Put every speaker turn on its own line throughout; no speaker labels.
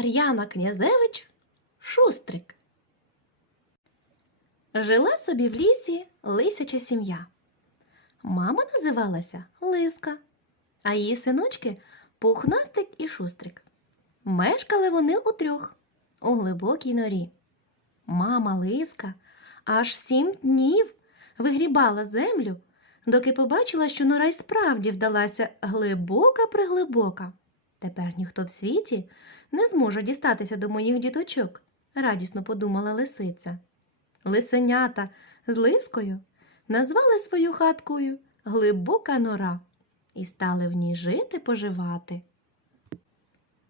Мар'яна Князевич Шустрик. Жила собі в лісі лисяча сім'я. Мама називалася Лиска, а її синочки Пухнастик і Шустрик. Мешкали вони утрьох у глибокій норі. Мама Лиска аж сім днів вигрібала землю, доки побачила, що нора й справді вдалася глибока-приглибока. Тепер ніхто в світі не зможе дістатися до моїх діточок, радісно подумала лисиця. Лисенята з лискою назвали свою хаткою глибока нора і стали в ній жити поживати.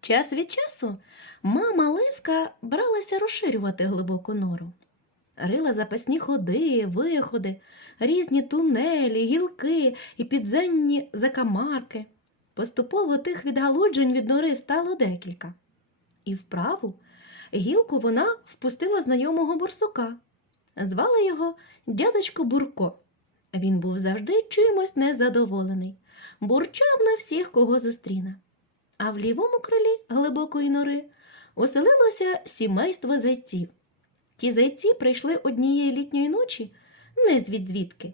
Час від часу мама лиска бралася розширювати глибоку нору. Рила запасні ходи, виходи, різні тунелі, гілки і підземні закамарки. Поступово тих відгалуджень від нори стало декілька. І вправу гілку вона впустила знайомого борсука. Звали його дядечко Бурко. Він був завжди чимось незадоволений, бурчав на всіх, кого зустріне. А в лівому крилі глибокої нори оселилося сімейство зайців. Ті зайці прийшли однієї літньої ночі не звідзвідки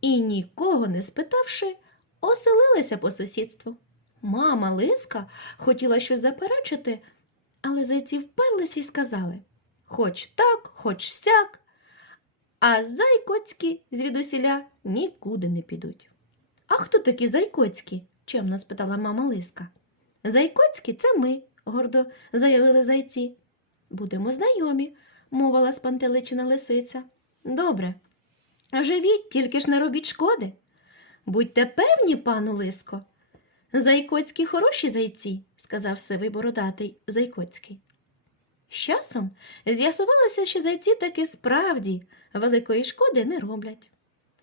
і, нікого не спитавши, оселилися по сусідству. Мама Лиска хотіла щось заперечити, але зайці вперлися і сказали хоч так, хоч сяк, а зайкоцькі звідусіля нікуди не підуть. А хто такі зайкоцькі? чемно спитала мама Лиска. Зайкоцькі це ми, гордо заявили зайці. Будемо знайомі, мовила спантеличена лисиця. Добре. Живіть, тільки ж не робіть шкоди. Будьте певні, пану Лиско. Зайкоцькі хороші зайці, сказав сивий бородатий Зайкоцький. З часом з'ясувалося, що зайці таки справді великої шкоди не роблять.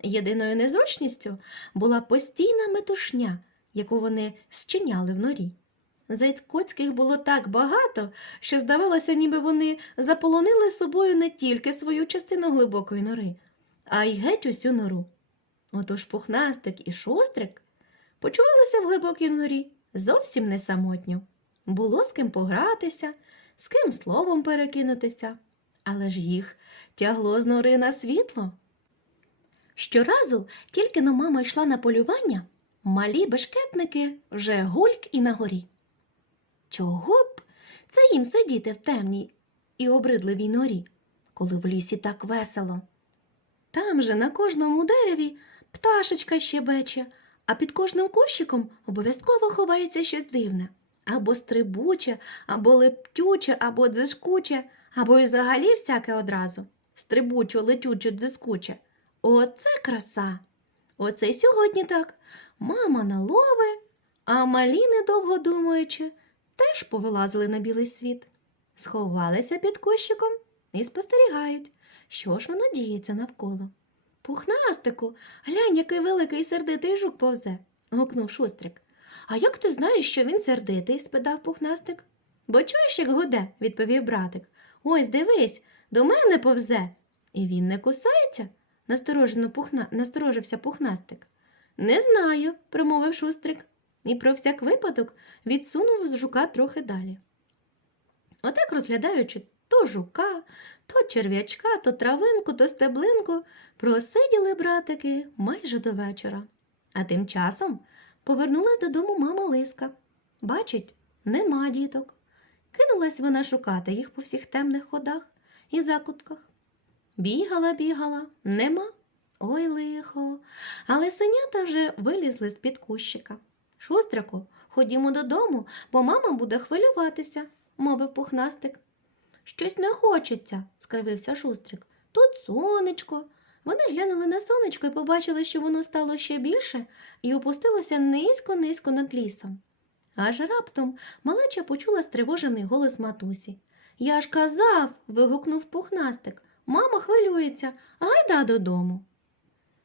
Єдиною незручністю була постійна метушня, яку вони зчиняли в норі. Зайцькоцьких було так багато, що здавалося, ніби вони заполонили собою не тільки свою частину глибокої нори, а й геть усю нору. Отож пухнастик і шострик почувалися в глибокій норі зовсім не самотньо. Було з ким погратися, з ким словом перекинутися, але ж їх тягло з нори на світло. Щоразу, тільки но мама йшла на полювання, малі бешкетники вже гульк і на горі. Чого б це їм сидіти в темній і обридливій норі, коли в лісі так весело? Там же на кожному дереві пташечка щебече, а під кожним кущиком обов'язково ховається щось дивне. Або стрибуче, або лептюче, або дзискуче, або й взагалі всяке одразу. Стрибучо, летюче, дзискуче. Оце краса. Оце й сьогодні так. Мама налови, а малі, недовго думаючи, теж повилазили на білий світ. Сховалися під кущиком і спостерігають, що ж воно діється навколо. Пухнастику, глянь, який великий сердитий жук повзе, гукнув шустрик. А як ти знаєш, що він сердитий? спитав пухнастик. Бо чуєш, як гуде, відповів братик. Ось дивись, до мене повзе. І він не кусається? насторожено пухна... насторожився пухнастик. Не знаю, промовив шустрик, і про всяк випадок відсунув жука трохи далі. Отак, розглядаючи то жука, то черв'ячка, то травинку, то стеблинку, просиділи братики майже до вечора. А тим часом повернулась додому мама Лиска. Бачить, нема діток. Кинулась вона шукати їх по всіх темних ходах і закутках. Бігала, бігала, нема. Ой лихо. Але синята вже вилізли з-під кущика. Шустрику, ходімо додому, бо мама буде хвилюватися, мовив пухнастик. Щось не хочеться, скривився шустрик. Тут сонечко. Вони глянули на сонечко і побачили, що воно стало ще більше і опустилося низько-низько над лісом. Аж раптом малеча почула стривожений голос матусі. Я ж казав. вигукнув пухнастик. Мама хвилюється, гайда додому.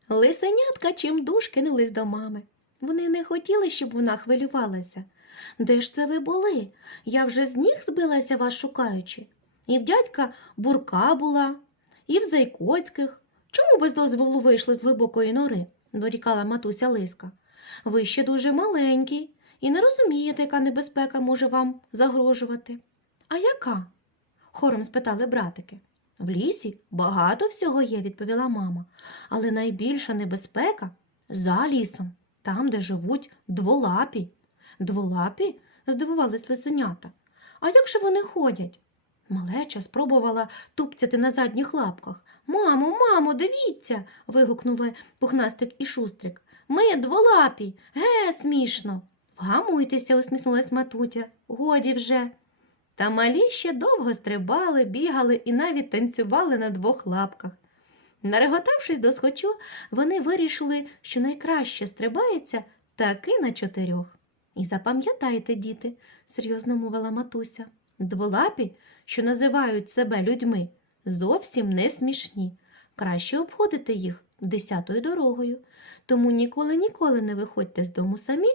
Лисенятка чимдуж кинулись до мами. Вони не хотіли, щоб вона хвилювалася. Де ж це ви були? Я вже з ніг збилася вас шукаючи. І в дядька бурка була, і в зайкоцьких. Чому без дозволу вийшли з глибокої нори? дорікала матуся Лиска. Ви ще дуже маленький і не розумієте, яка небезпека може вам загрожувати. А яка? хором спитали братики. В лісі багато всього є, відповіла мама, але найбільша небезпека за лісом, там, де живуть дволапі. Дволапі? здивувались лисенята. А як же вони ходять? Малеча спробувала тупцяти на задніх лапках. Мамо, мамо, дивіться. вигукнули пухнастик і шустрик. Ми дволапі, ге, смішно. Вгамуйтеся, усміхнулась матутя. Годі вже. Та малі ще довго стрибали, бігали і навіть танцювали на двох лапках. Нареготавшись до схочу, вони вирішили, що найкраще стрибається таки на чотирьох. І запам'ятайте, діти, серйозно мовила матуся, дволапі, що називають себе людьми, зовсім не смішні. Краще обходити їх десятою дорогою. Тому ніколи ніколи не виходьте з дому самі,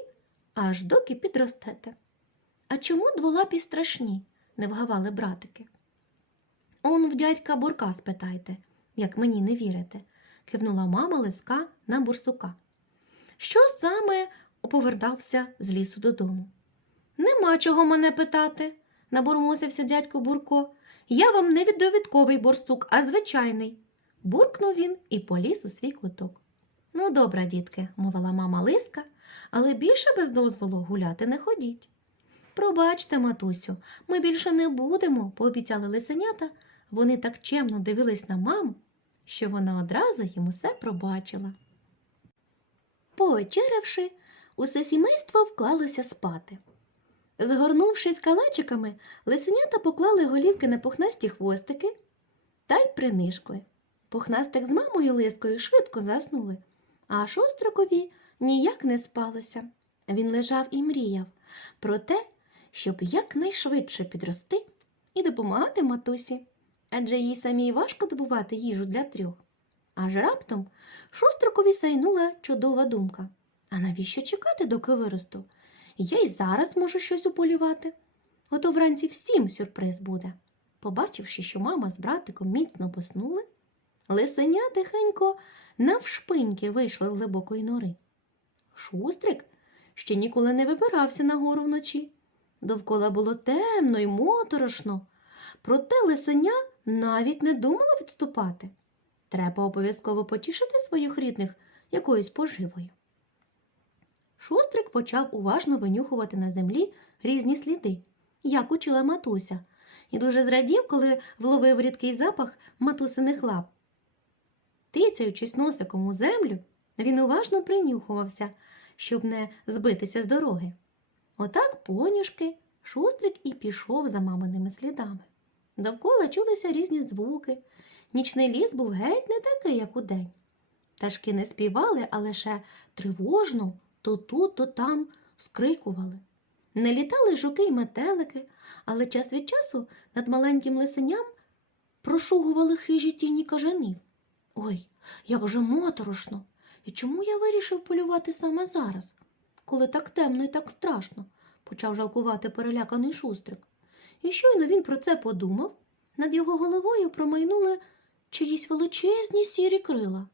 аж доки підростете. А чому дволапі страшні? не вгавали братики. Он в дядька Бурка спитайте, як мені не вірите, кивнула мама лиска на бурсука. Що саме повертався з лісу додому? Нема чого мене питати, набурмосився дядько Бурко. Я вам не віддовідковий борсук, а звичайний. Буркнув він і поліз у свій куток. Ну, добре, дітки, мовила мама лиска, але більше без дозволу гуляти не ходіть. Пробачте, матусю, ми більше не будемо, пообіцяли лисенята. Вони так чемно дивились на маму, що вона одразу їм усе пробачила. Поочерявши, усе сімейство вклалося спати. Згорнувшись калачиками, лисенята поклали голівки на пухнасті хвостики та й принишкли. Пухнастик з мамою лискою швидко заснули, а шострокові ніяк не спалося. Він лежав і мріяв про те, щоб якнайшвидше підрости і допомагати матусі, адже їй самій важко добувати їжу для трьох. Аж раптом шострокові сайнула чудова думка. А навіщо чекати, доки виросту? Я й зараз можу щось уполювати. Ото вранці всім сюрприз буде. Побачивши, що мама з братиком міцно поснули, лисеня тихенько навшпиньки вийшли з глибокої нори. Шустрик ще ніколи не вибирався нагору вночі. Довкола було темно й моторошно, проте лисеня навіть не думала відступати. Треба обов'язково потішити своїх рідних якоюсь поживою. Шустрик почав уважно винюхувати на землі різні сліди, як учила матуся, і дуже зрадів, коли вловив рідкий запах матусиних лап. Тицяючись носиком у землю, він уважно принюхувався, щоб не збитися з дороги. Отак понюшки шустрик і пішов за маминими слідами. Довкола чулися різні звуки. Нічний ліс був геть не такий, як удень. Пташки не співали, а лише тривожно то тут, то там скрикували. Не літали жуки й метелики, але час від часу над маленьким лисеням прошугували хижі тіні кажанів. Ой, як же моторошно! І чому я вирішив полювати саме зараз, коли так темно і так страшно, почав жалкувати переляканий шустрик. І щойно він про це подумав, над його головою промайнули чиїсь величезні сірі крила.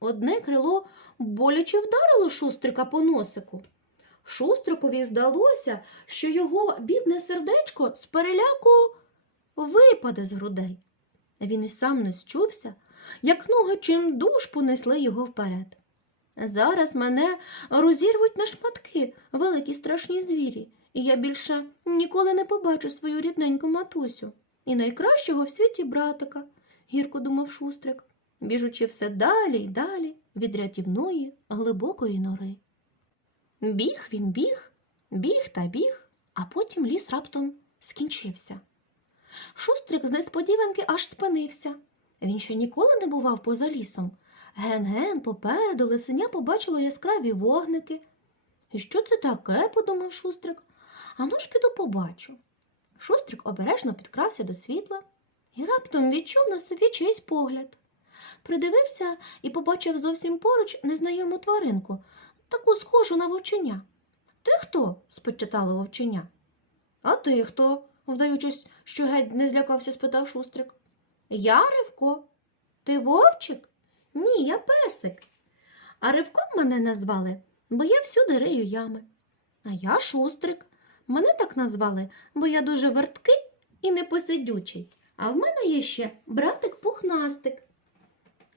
Одне крило боляче вдарило шустрика по носику. Шустрикові здалося, що його бідне сердечко з переляку випаде з грудей. Він і сам не счувся, як ноги чим душ понесли його вперед. Зараз мене розірвуть на шматки великі страшні звірі, і я більше ніколи не побачу свою рідненьку матусю і найкращого в світі братика, гірко думав шустрик, біжучи все далі й далі від рятівної глибокої нори. Біг він біг, біг та біг, а потім ліс раптом скінчився. Шустрик з несподіванки аж спинився. Він ще ніколи не бував поза лісом. Ген-ген попереду лисеня побачило яскраві вогники. І що це таке? подумав шустрик. Ану ж піду побачу. Шустрик обережно підкрався до світла і раптом відчув на собі чийсь погляд. Придивився і побачив зовсім поруч незнайому тваринку, таку схожу на вовченя. Ти хто? спочитало вовченя. А ти хто? вдаючись, що геть не злякався, спитав шустрик. Я Ривко. Ти вовчик? Ні, я песик. А ривком мене назвали, бо я всюди рию ями. А я шустрик. Мене так назвали, бо я дуже верткий і непосидючий. А в мене є ще братик пухнастик.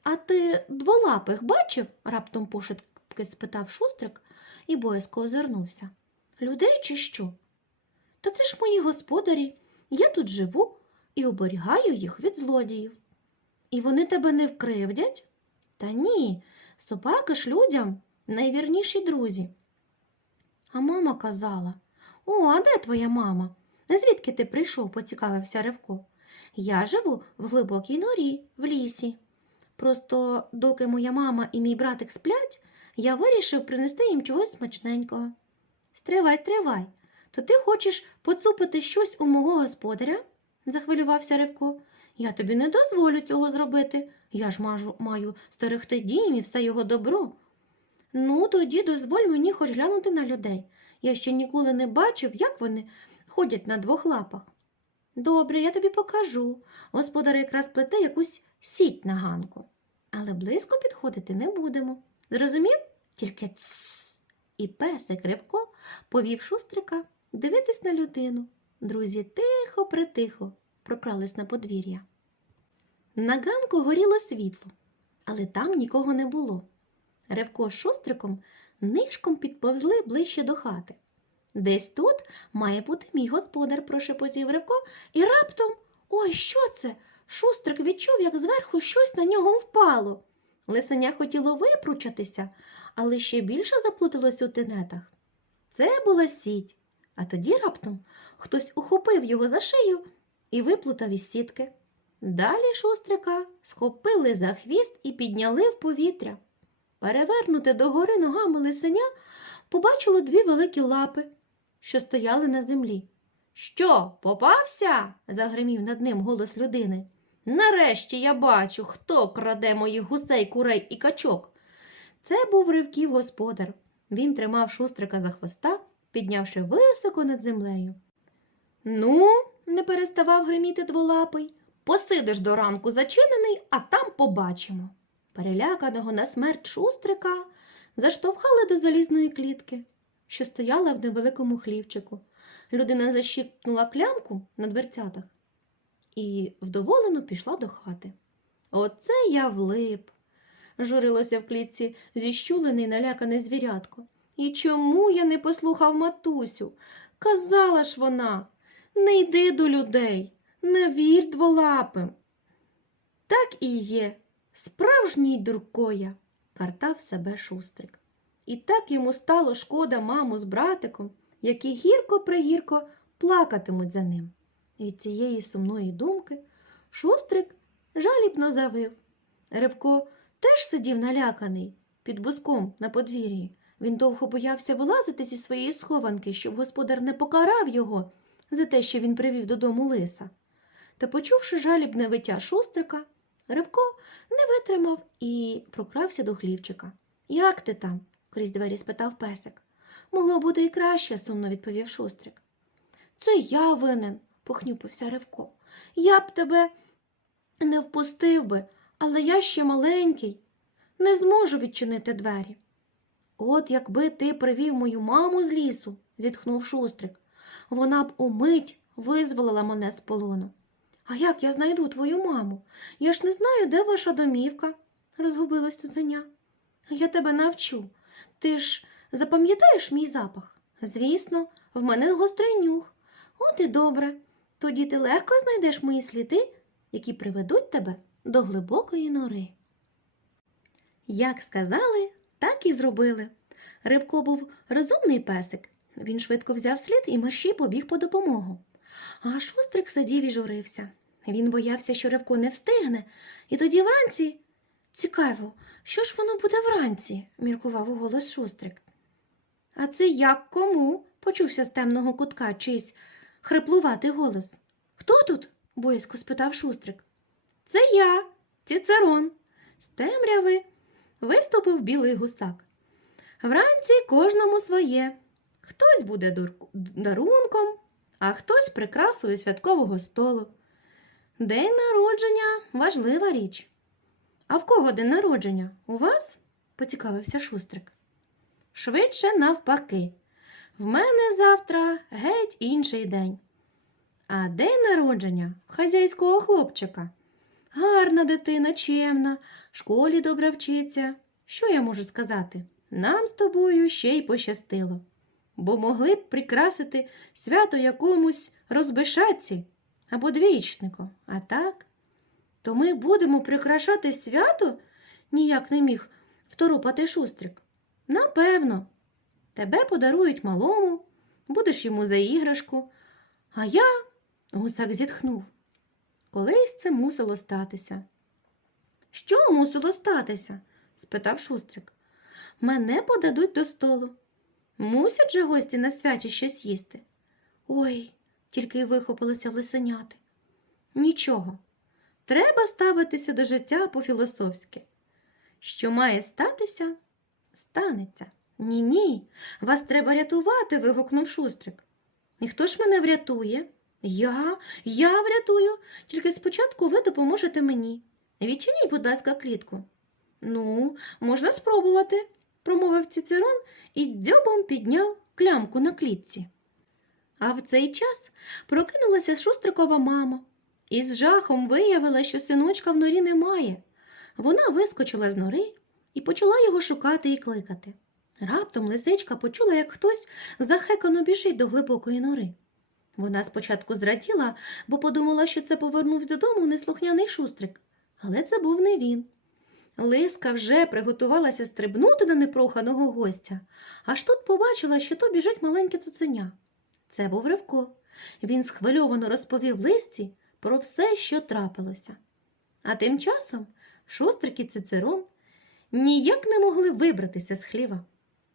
А ти дволапих бачив? раптом пошепки спитав шустрик і боязко озирнувся. Людей чи що? Та це ж мої господарі. Я тут живу і оберігаю їх від злодіїв. І вони тебе не вкривдять? Та ні, собаки ж людям найвірніші друзі. А мама казала: О, а де твоя мама? Звідки ти прийшов? поцікавився Ревко. Я живу в глибокій норі, в лісі. Просто доки моя мама і мій братик сплять, я вирішив принести їм чогось смачненького. Стривай, стривай, то ти хочеш поцупити щось у мого господаря? захвилювався Ревко. Я тобі не дозволю цього зробити. Я ж мажу, маю стерегти дім і все його добро. Ну, тоді дозволь мені хоч глянути на людей. Я ще ніколи не бачив, як вони ходять на двох лапах. Добре, я тобі покажу. Господар якраз плете якусь сіть на ганку. Але близько підходити не будемо. Зрозумів? Тільки цс. І песик Ривко повів шустрика дивитись на людину. Друзі тихо притихо прокрались на подвір'я. На ганку горіло світло, але там нікого не було. Ревко з шустриком нишком підповзли ближче до хати. Десь тут має бути мій господар, прошепотів Ревко, і раптом ой, що це? Шустрик відчув, як зверху щось на нього впало. Лисеня хотіло випручатися, але ще більше заплуталось у тенетах. Це була сіть, а тоді раптом хтось ухопив його за шию і виплутав із сітки. Далі шустрика схопили за хвіст і підняли в повітря. Перевернуте догори ногами лисеня побачило дві великі лапи, що стояли на землі. Що, попався? загримів над ним голос людини. Нарешті я бачу, хто краде моїх гусей, курей і качок. Це був ривків господар. Він тримав шустрика за хвоста, піднявши високо над землею. Ну, не переставав гриміти дволапий, посидиш до ранку зачинений, а там побачимо. Переляканого на смерть шустрика заштовхали до залізної клітки, що стояла в невеликому хлівчику. Людина защіпнула клямку на дверцятах і вдоволено пішла до хати. Оце я влип, журилося в клітці зіщулений наляканий звірятко. І чому я не послухав матусю? Казала ж вона, не йди до людей, не вір дволапим. Так і є, справжній дуркоя, картав себе шустрик. І так йому стало шкода маму з братиком, які гірко-пригірко плакатимуть за ним. Від цієї сумної думки шустрик жалібно завив. Ревко теж сидів наляканий під буском на подвір'ї. Він довго боявся вилазити зі своєї схованки, щоб господар не покарав його за те, що він привів додому лиса. Та, почувши жалібне виття шустрика, Ревко не витримав і прокрався до хлівчика. Як ти там? крізь двері спитав песик. Могло бути і краще, сумно відповів шустрик. Це я винен, похнюпився Ревко. Я б тебе не впустив би, але я ще маленький, не зможу відчинити двері. От якби ти привів мою маму з лісу, зітхнув шустрик, вона б умить визволила мене з полону. А як я знайду твою маму? Я ж не знаю, де ваша домівка, розгубилась цуценя. Я тебе навчу. Ти ж запам'ятаєш мій запах? Звісно, в мене гострий нюх. От і добре. Тоді ти легко знайдеш мої сліди, які приведуть тебе до глибокої нори. Як сказали, так і зробили. Рибко був розумний песик. Він швидко взяв слід і мерщій побіг по допомогу. А шустрик сидів і журився. Він боявся, що Ревко не встигне, і тоді вранці. Цікаво, що ж воно буде вранці? міркував у голос шустрик. А це як кому? почувся з темного кутка чийсь хриплуватий голос. Хто тут? боязко спитав шустрик. Це я, Цицерон. З темряви виступив білий гусак. Вранці кожному своє. Хтось буде дарунком, а хтось прикрасою святкового столу. День народження важлива річ. А в кого день народження? У вас? поцікавився шустрик. Швидше навпаки. В мене завтра геть інший день. а день народження хазяйського хлопчика. Гарна дитина, чемна, в школі добре вчиться. Що я можу сказати? Нам з тобою ще й пощастило, бо могли б прикрасити свято якомусь розбишатці або двічнику. А так, то ми будемо прикрашати свято? ніяк не міг второпати шустрик. Напевно, тебе подарують малому, будеш йому за іграшку. А я, гусак зітхнув. Колись це мусило статися. Що мусило статися? спитав шустрик. Мене подадуть до столу. Мусять же гості на святі щось їсти. Ой, тільки й вихопилися лисеняти. Нічого. Треба ставитися до життя по-філософськи. Що має статися, станеться. Ні, ні, вас треба рятувати. вигукнув шустрик. І хто ж мене врятує? Я, я врятую, тільки спочатку ви допоможете мені. Відчиніть, будь ласка, клітку. Ну, можна спробувати, промовив Цицерон і дзьобом підняв клямку на клітці. А в цей час прокинулася шустрикова мама і з жахом виявила, що синочка в норі немає. Вона вискочила з нори і почала його шукати і кликати. Раптом лисичка почула, як хтось захекано біжить до глибокої нори. Вона спочатку зраділа, бо подумала, що це повернувся додому неслухняний шустрик, але це був не він. Лиска вже приготувалася стрибнути на непроханого гостя, аж тут побачила, що то біжить маленьке цуценя. Це був Ривко. Він схвильовано розповів лисці про все, що трапилося. А тим часом шустрик і цицерон ніяк не могли вибратися з хліва.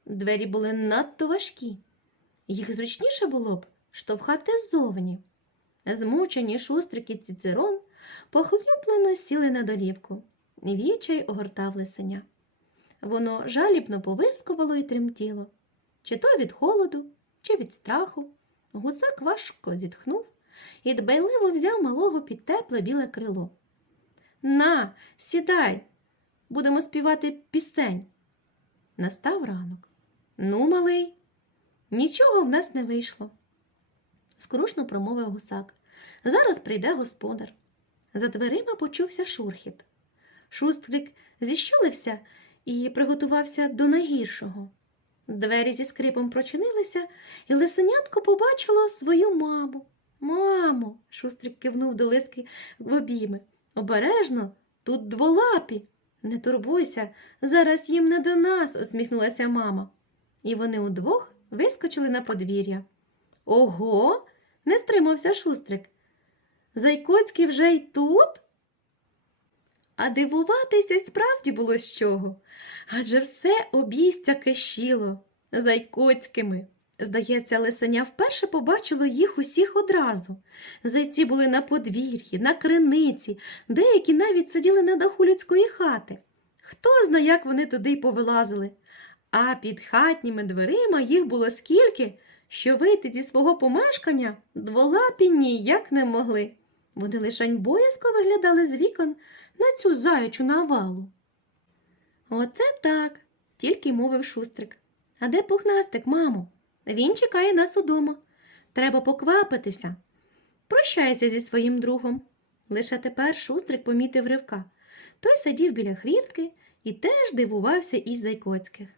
Двері були надто важкі. Їх зручніше було б штовхати ззовні. Змучені шустрик і цицерон похлюплено сіли на долівку. Вічай огортав лисеня. Воно жалібно повискувало і тремтіло, чи то від холоду, чи від страху. Гусак важко зітхнув і дбайливо взяв малого під тепле біле крило. На, сідай, будемо співати пісень. Настав ранок. Ну, малий, нічого в нас не вийшло. Скрушно промовив гусак. Зараз прийде господар. За дверима почувся шурхіт. Шустрик зіщулився і приготувався до найгіршого. Двері зі скрипом прочинилися, і лисенятко побачило свою маму. Мамо, шустрик кивнув до лиски в обійми. Обережно, тут дволапі. Не турбуйся, зараз їм не до нас, усміхнулася мама. І вони удвох вискочили на подвір'я. Ого, не стримався шустрик. Зайкоцький вже й тут? А дивуватися справді було з чого. Адже все обійстя кишіло зайкоцькими. Здається, лисеня вперше побачило їх усіх одразу. Зайці були на подвір'ї, на криниці, деякі навіть сиділи на даху людської хати. Хто зна, як вони туди й повилазили. А під хатніми дверима їх було скільки, що вийти зі свого помешкання дволапі ніяк не могли. Вони лишень боязко виглядали з вікон на цю заячу навалу. Оце так, тільки мовив шустрик. А де пухнастик, мамо? Він чекає нас удома. Треба поквапитися. Прощайся зі своїм другом. Лише тепер шустрик помітив ривка. Той сидів біля хвіртки і теж дивувався із зайкоцьких.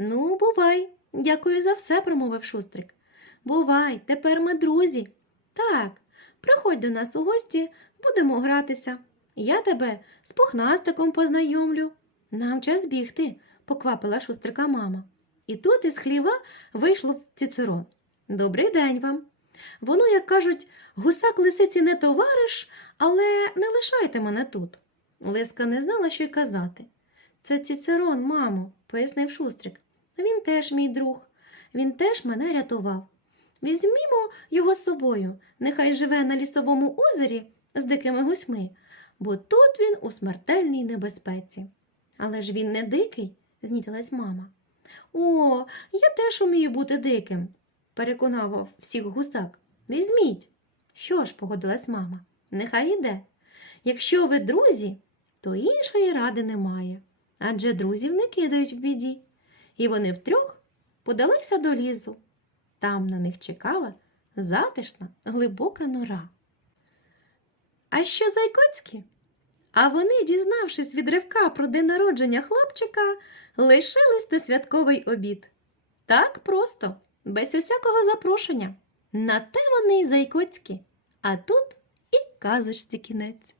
Ну, бувай, дякую за все, промовив шустрик. Бувай, тепер ми друзі. Так, приходь до нас у гості, будемо гратися. Я тебе з пухнастиком познайомлю. Нам час бігти, поквапила шустрика мама. І тут із хліва вийшло Цицерон. Добрий день вам. Воно, як кажуть, гусак лисиці не товариш, але не лишайте мене тут. Лиска не знала, що й казати. Це Цицерон, мамо, пояснив шустрик. Він теж мій друг, він теж мене рятував. Візьмімо його з собою, нехай живе на лісовому озері з дикими гусьми, бо тут він у смертельній небезпеці. Але ж він не дикий, знітилась мама. О, я теж умію бути диким, переконав всіх гусак. Візьміть. Що ж, погодилась мама, нехай іде. Якщо ви друзі, то іншої ради немає, адже друзів не кидають в біді. І вони втрьох подалися до лісу. Там на них чекала затишна, глибока нора. А що зайкоцькі? А вони, дізнавшись від ривка про день народження хлопчика, лишились на святковий обід. Так просто, без усякого запрошення. На те вони й зайкоцькі. А тут і казочці кінець.